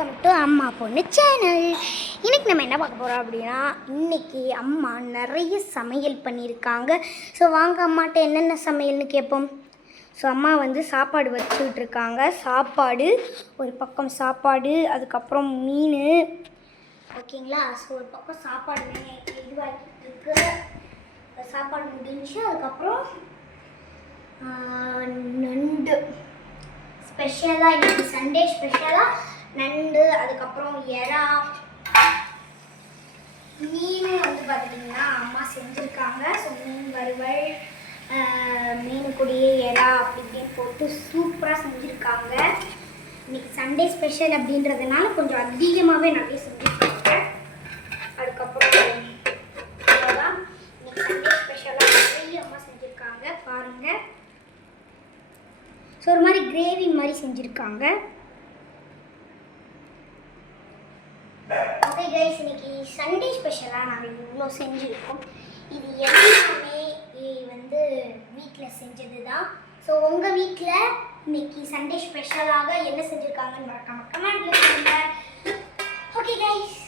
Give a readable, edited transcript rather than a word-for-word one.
Welcome to அம்மா பொண்ணு channel. இன்றைக்கி நம்ம என்ன பார்க்க போகிறோம் அப்படின்னா, இன்றைக்கி அம்மா நிறைய சமையல் பண்ணியிருக்காங்க. ஸோ வாங்க அம்மாட்ட என்னென்ன சமையல்னு கேட்போம். ஸோ அம்மா வந்து சாப்பாடு வச்சுக்கிட்டு இருக்காங்க. சாப்பாடு ஒரு பக்கம், சாப்பாடு அதுக்கப்புறம் மீன், ஓகேங்களா. ஸோ ஒரு பக்கம் சாப்பாடு இதுவாகிட்டு இருக்கு. சாப்பாடு முடிஞ்சு அதுக்கப்புறம் நண்டு ஸ்பெஷலாக, இன்றைக்கி சண்டே ஸ்பெஷலாக நண்டு, அதுக்கப்புறம் எறா, மீன் வந்து பார்த்திங்கன்னா அம்மா செஞ்சுருக்காங்க. ஸோ மீன் வறுவல், மீன் கூடயே எறா அப்படி இப்படின்னு போட்டு சூப்பராக செஞ்சுருக்காங்க. இன்றைக்கி சண்டே ஸ்பெஷல் அப்படின்றதுனால கொஞ்சம் அதிகமாகவே நிறைய செஞ்சுருக்காங்க. அதுக்கப்புறம் அவ்வளோதான். இன்றைக்கி சண்டே ஸ்பெஷலாக நிறைய அம்மா செஞ்சுருக்காங்க பாருங்கள். ஸோ ஒரு மாதிரி கிரேவி மாதிரி செஞ்சுருக்காங்க. ஓகே கைஸ், இன்னைக்கு சண்டே ஸ்பெஷலாக நாங்கள் இவ்வளோ செஞ்சுருக்கோம். இது எல்லாமே வந்து வீட்டில் செஞ்சது தான். ஸோ உங்கள் வீட்டில் இன்னைக்கு சண்டே ஸ்பெஷலாக என்ன செஞ்சுருக்காங்கன்னு மறக்காம கமெண்ட்ல சொல்லுங்கள். Okay guys.